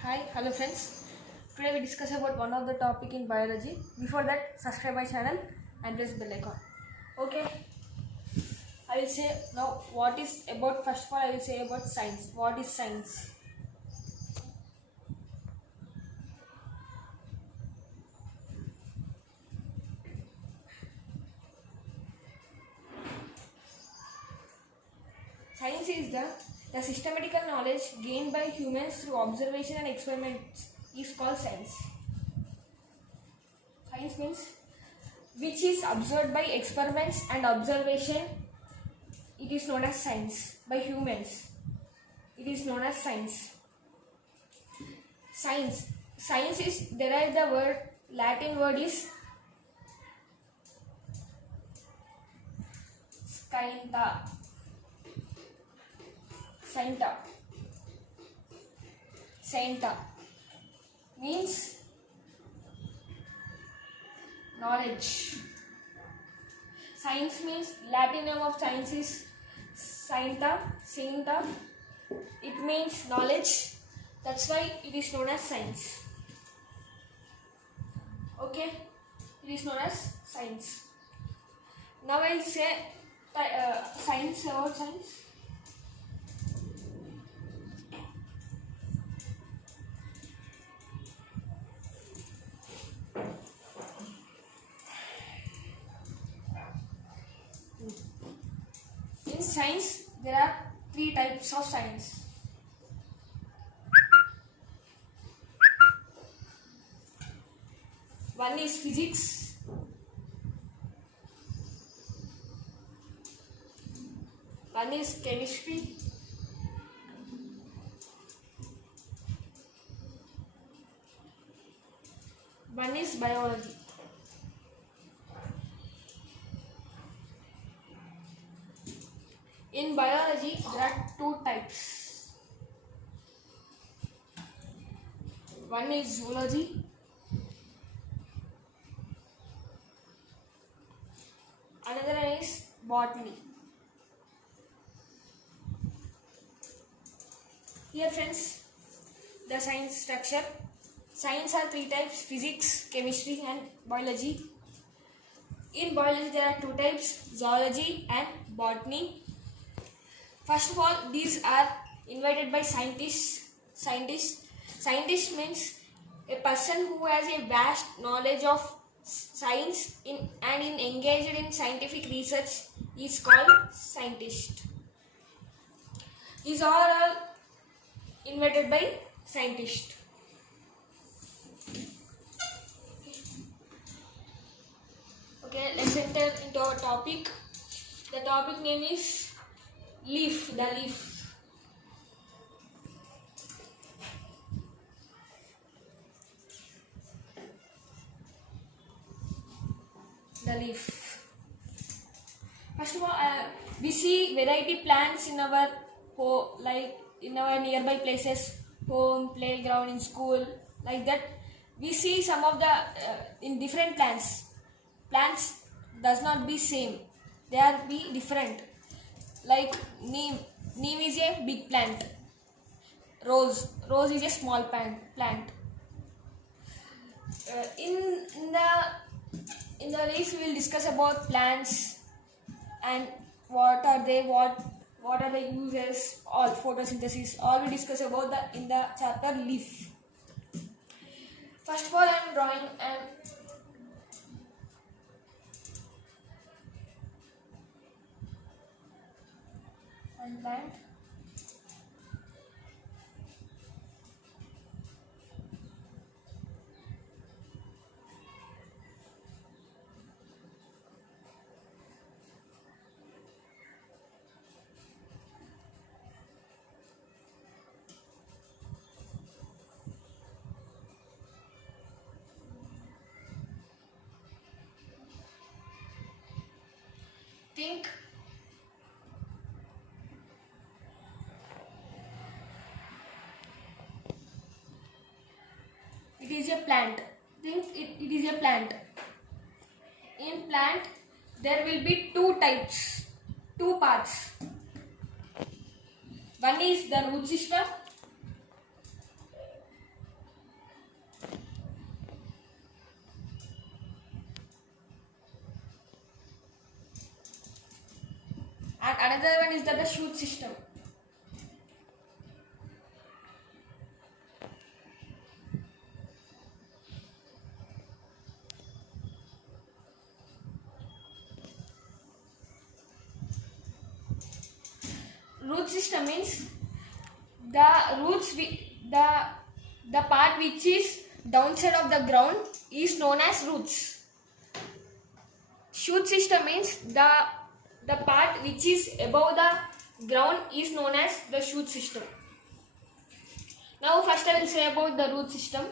Hi, hello friends. Today we discuss about one of the topic in biology. Before that, subscribe my channel and press bell icon. Okay, I will say now what is about. First of all, I will say about science. What is science? Science is the systematical knowledge gained by humans through observation and experiments is called science. Science means which is observed by experiments and observation. It is known as science by humans. It is known as science. Science is derived the word Latin word is scienta. Scienta. Scienta means knowledge. Science means Latin name of science is scienta. Scienta. It means knowledge. That's why it is known as science. Okay, it is known as science. Now I'll say science about science. In science, there are three types of science. One is physics, one is chemistry, one is biology. In biology, there are two types. One is zoology, another one is botany. Here friends, the science structure. Science are three types: physics, chemistry and biology. In biology there are two types: zoology and botany. First of all, these are invented by scientists. Scientist means a person who has a vast knowledge of science and engaged in scientific research is called scientist. These are all invented by scientists. Okay, let's enter into our topic. The topic name is leaf. The leaf. The leaf. First of all, we see variety plants in our home, like in our nearby places, home, playground, in school, like that. We see some of the in different plants. Plants does not be same; they are be different. Like neem. Neem is a big plant. Rose is a small plant. In the leaf we will discuss about plants and what are they, what are the uses, all photosynthesis, all we discuss about in the chapter leaf. First of all, I am drawing an plant. Think it is a plant. Think it is a plant. In plant there will be two types, two parts. One is the root system another one is the shoot system. Root system means the roots the part which is downside of the ground is known as roots. Shoot system means the part which is above the ground is known as the shoot system. Now first I will say about the root system.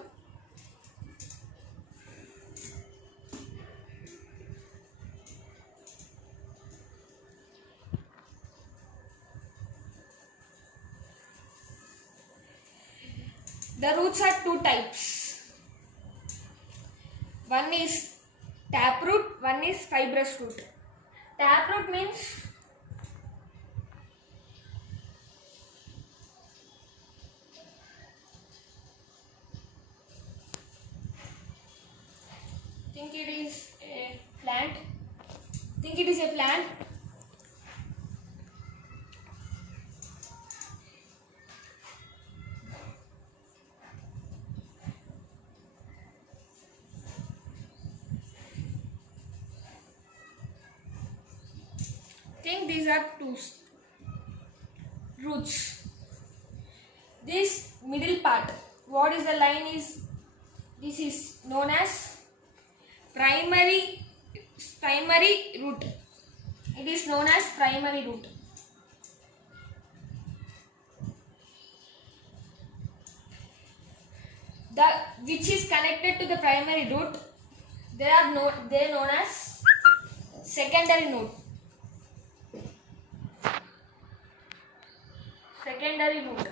The roots are two types. One is taproot, one is fibrous root. Taproot means think it is a plant. Think it is a plant. Think these are two roots. This middle part, what is the line is, this is known as primary root. It is known as primary root. Which is connected to the primary root, they are known as secondary root. Secondary root.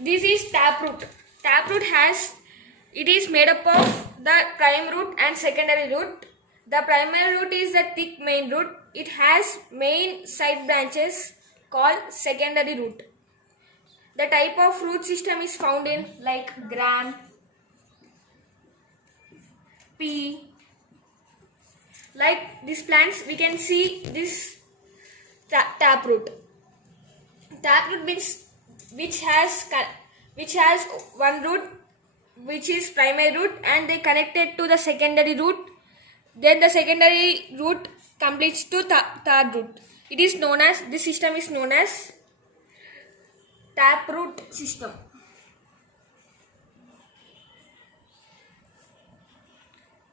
This is taproot. Taproot it is made up of the prime root and secondary root. The primary root is the thick main root. It has main side branches called secondary root. The type of root system is found in like gram, pea. Like these plants, we can see this taproot. Taproot means which has one root which is primary root, and they connected to the secondary root. Then the secondary root completes to third root. This system is known as taproot system.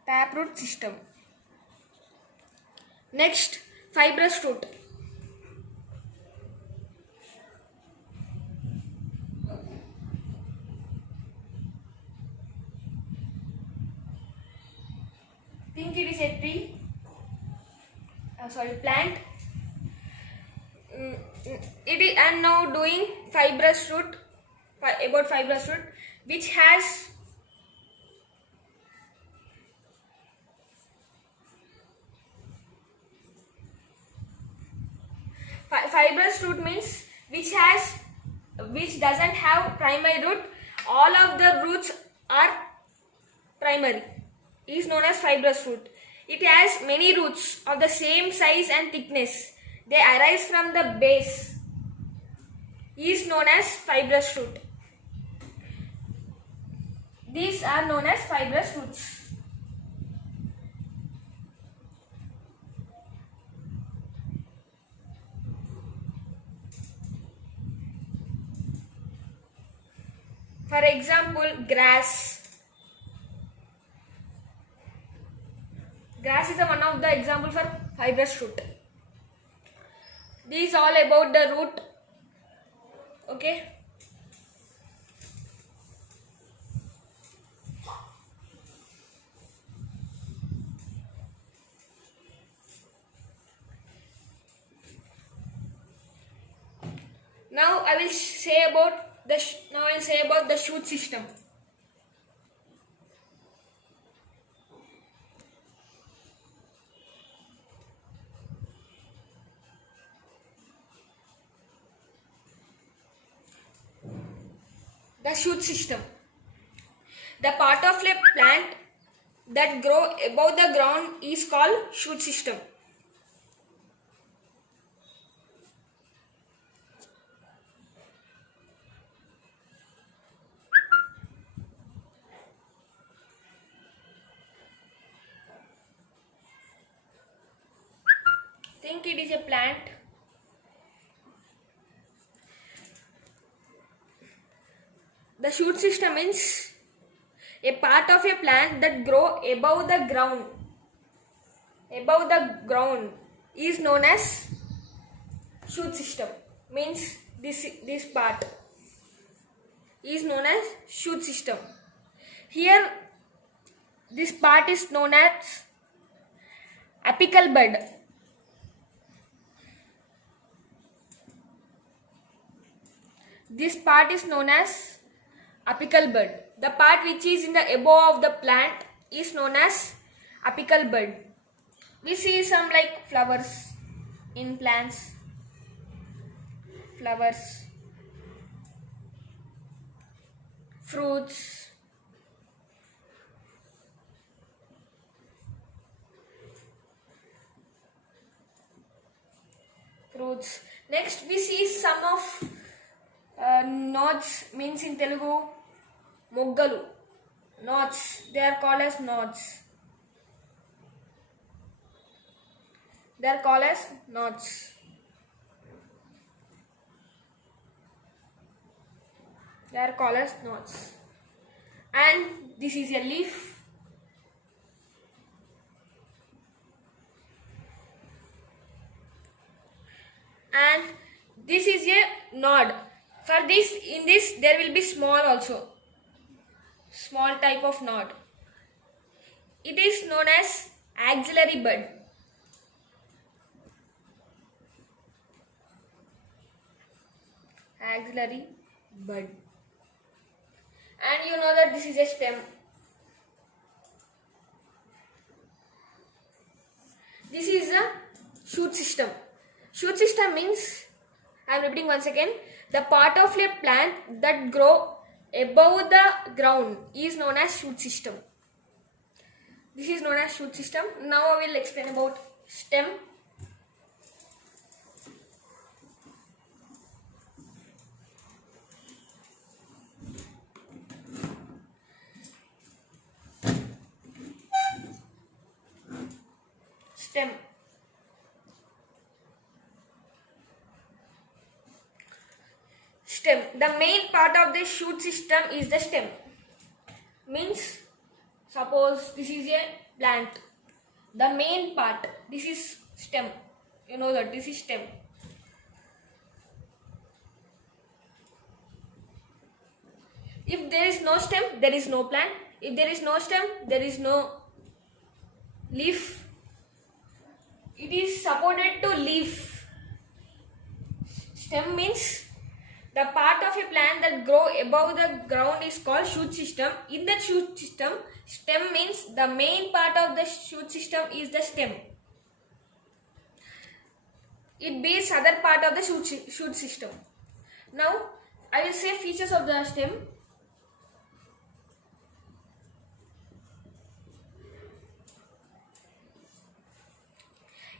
Taproot system. Next, fibrous root. Think it is a tree. Plant. I am now doing fibrous root. About fibrous root, which has fibrous root means which doesn't have primary root. All of the roots are primary. It is known as fibrous root. It has many roots of the same size and thickness. They arise from the base. It is known as fibrous root. These are known as fibrous roots. For example, grass. Grass is one of the example for fibrous root. This is all about the root. Okay. Now I will say about the shoot system. The shoot system. The part of a plant that grow above the ground is called shoot system. Think it is a plant. The shoot system means a part of a plant that grow above the ground. Above the ground is known as shoot system. Means this part is known as shoot system. Here this part is known as apical bud. This part is known as apical bud. The part which is in the above of the plant is known as apical bud. We see some like flowers in plants. Flowers, fruits, Next we see some of nodes, means in Telugu moggalu. Nodes, they are called as nodes. They are called as nodes. They are called as nodes. And this is a leaf. And this is a node. For this, in this there will be small also. Small type of node. It is known as axillary bud. Axillary bud. And you know that this is a stem. This is a shoot system. Shoot system means, I am repeating once again, the part of a plant that grow above the ground is known as shoot system. This is known as shoot system. Now I will explain about stem. Stem. Stem. The main part of the shoot system is the stem. Means, suppose this is a plant. The main part, this is stem. You know that this is stem. If there is no stem, there is no plant. If there is no stem, there is no leaf. It is supported to leaf. Stem means the part of a plant that grow above the ground is called shoot system. In the shoot system, stem means the main part of the shoot system is the stem. It bears other part of the shoot system. Now, I will say features of the stem.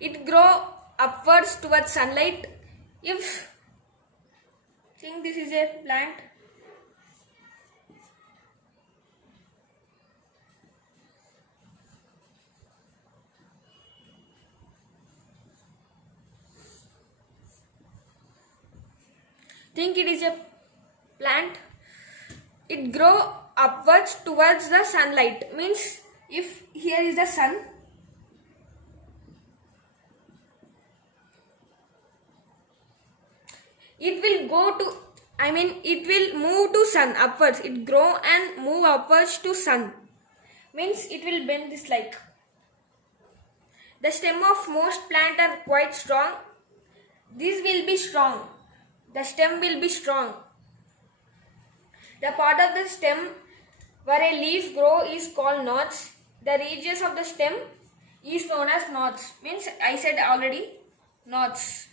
It grow upwards towards sunlight. If think this is a plant. Think it is a plant. It grow upwards towards the sunlight. Means if here is the sun, it will go to, it will move to sun upwards. It grow and move upwards to sun. Means it will bend this like. The stem of most plants are quite strong. This will be strong. The stem will be strong. The part of the stem where a leaf grow is called nodes. The regions of the stem is known as nodes. Means I said already, nodes.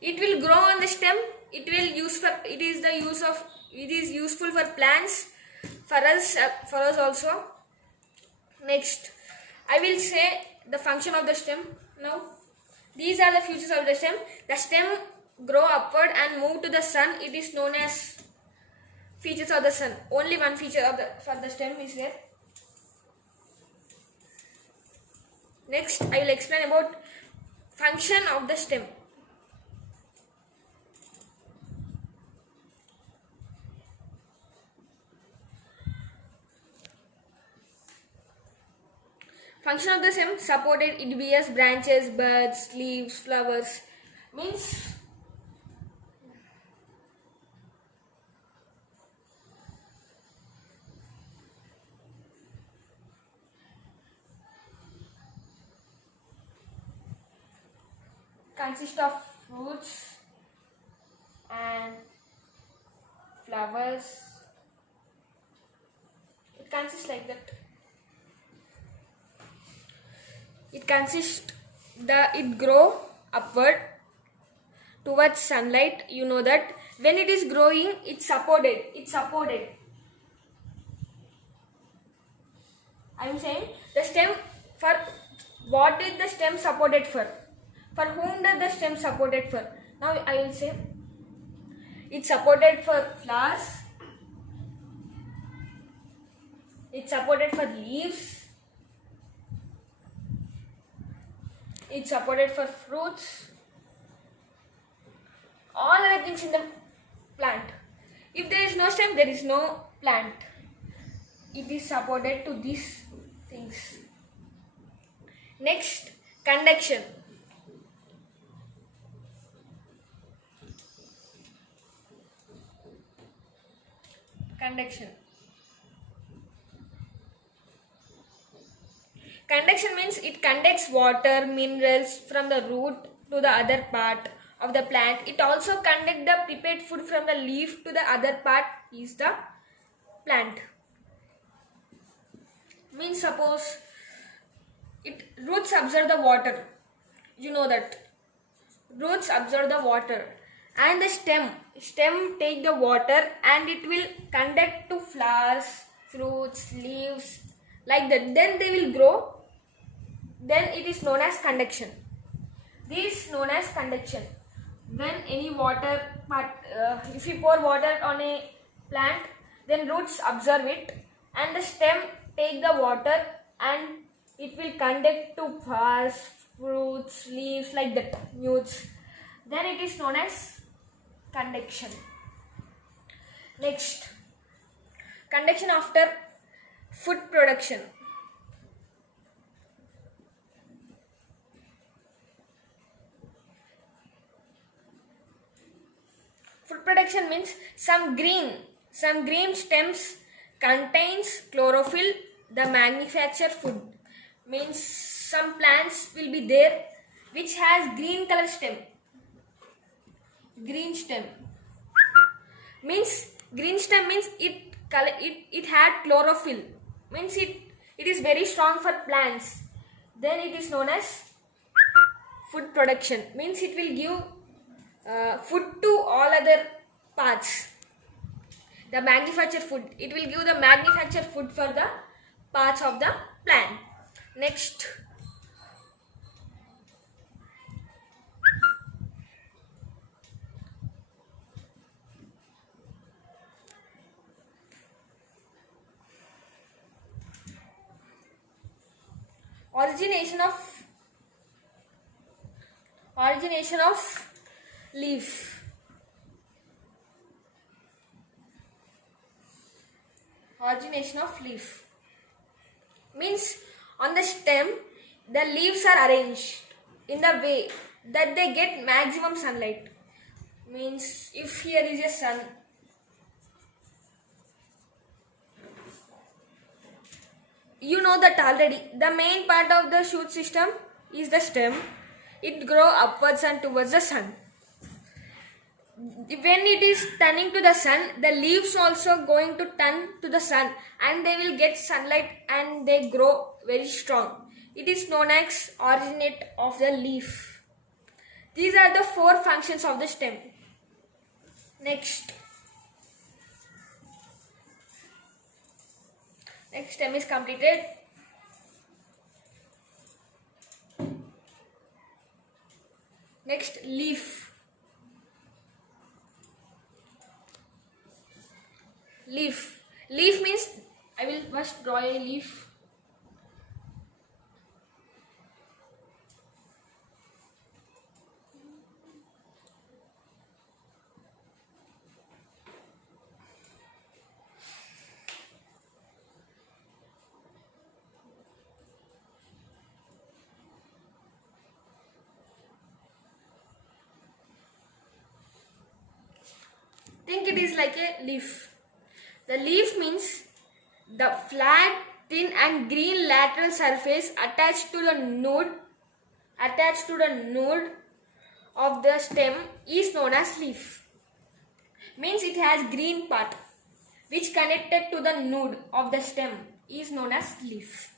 It will grow on the stem. It is the use of It is useful for plants, for us also. Next, I will say the function of the stem now. These are the features of the stem. The stem grow upward and move to the sun. It is known as features of the sun. Only one feature for the stem is there. Next, I will explain about function of the stem. Function of the stem: supported, it bears branches, buds, leaves, flowers. Means consist of fruits and flowers. It consists like that. It grow upward towards sunlight. You know that when it is growing, it's supported. I am saying the stem, for what is the stem supported for? For whom does the stem supported for? Now I will say it's supported for flowers. It's supported for leaves. It's supported for fruits. All other things in the plant. If there is no stem, there is no plant. It is supported to these things. Next, conduction. Conduction means it conducts water, minerals from the root to the other part of the plant. It also conducts the prepared food from the leaf to the other part is the plant. Means suppose roots absorb the water. You know that. Roots absorb the water and the stem take the water and it will conduct to flowers, fruits, leaves, like that. Then they will grow. Then it is known as conduction. This is known as conduction. When any water if you pour water on a plant, then roots absorb it and the stem take the water and it will conduct to flowers, fruits, leaves, like that, roots. Then it is known as conduction. Next, conduction after food production. Food production means some green stems contains chlorophyll, the manufacture food. Means some plants will be there which has green color stem. Green stem means it had chlorophyll. Means it is very strong for plants. Then it is known as food production. Means it will give food to all other parts. The manufactured food. It will give the manufactured food for the parts of the plant. Next, origination of leaf. Origination of leaf means on the stem the leaves are arranged in the way that they get maximum sunlight. Means if here is a sun, you know that already. The main part of the shoot system is the stem. It grows upwards and towards the sun. When it is turning to the sun, the leaves also going to turn to the sun and they will get sunlight and they grow very strong. It is known as originate of the leaf. These are the 4 functions of the stem. Next, Next, stem is completed. Next, leaf. Leaf. Leaf means, I will first draw a leaf. Think it is like a leaf. The leaf means the flat, thin and green lateral surface attached to the node of the stem is known as leaf. Means it has green part which connected to the node of the stem is known as leaf.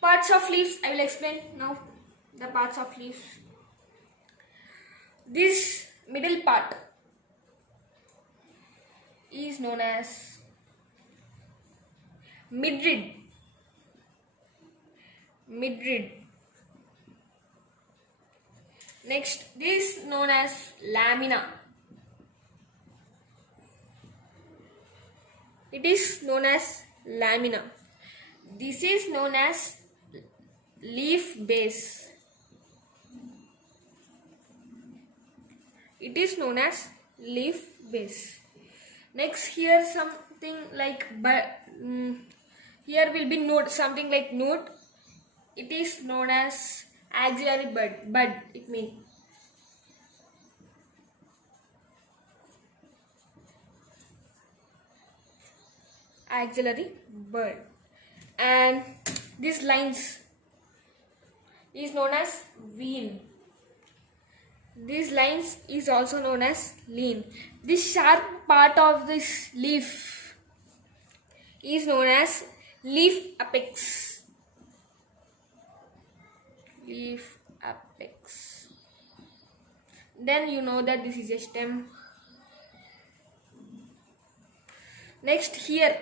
Parts of leaves, I will explain now the parts of leaves. This middle part is known as midrib. Next, this is known as lamina. It is known as lamina. This is known as leaf base. It is known as leaf base. Next, here something like here will be node, something like node. It is known as axillary bud. It means axillary bud. And these lines is known as vein. These lines is also known as lean. This sharp part of this leaf is known as leaf apex. Leaf apex. Then you know that this is a stem. Next, here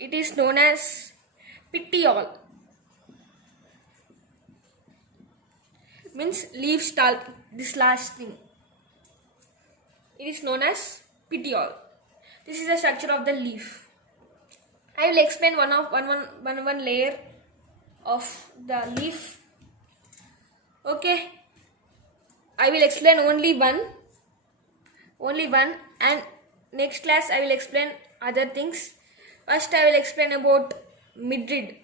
it is known as petiole. Means leaf stalk, this last thing. It is known as petiole. This is the structure of the leaf. I will explain one layer of the leaf. Okay. I will explain only one, and next class I will explain other things. First I will explain about midrib.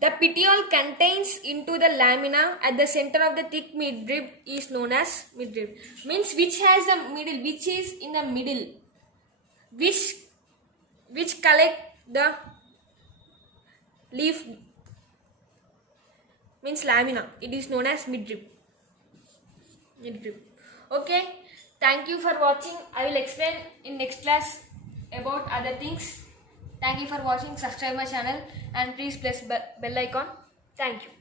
The petiole contains into the lamina at the center of the thick midrib is known as midrib. Means which has the middle, which is in the middle, which collect the leaf, means lamina. It is known as midrib. Okay. Thank you for watching. I will explain in next class about other things. Thank you for watching. Subscribe my channel and please press bell icon. Thank you.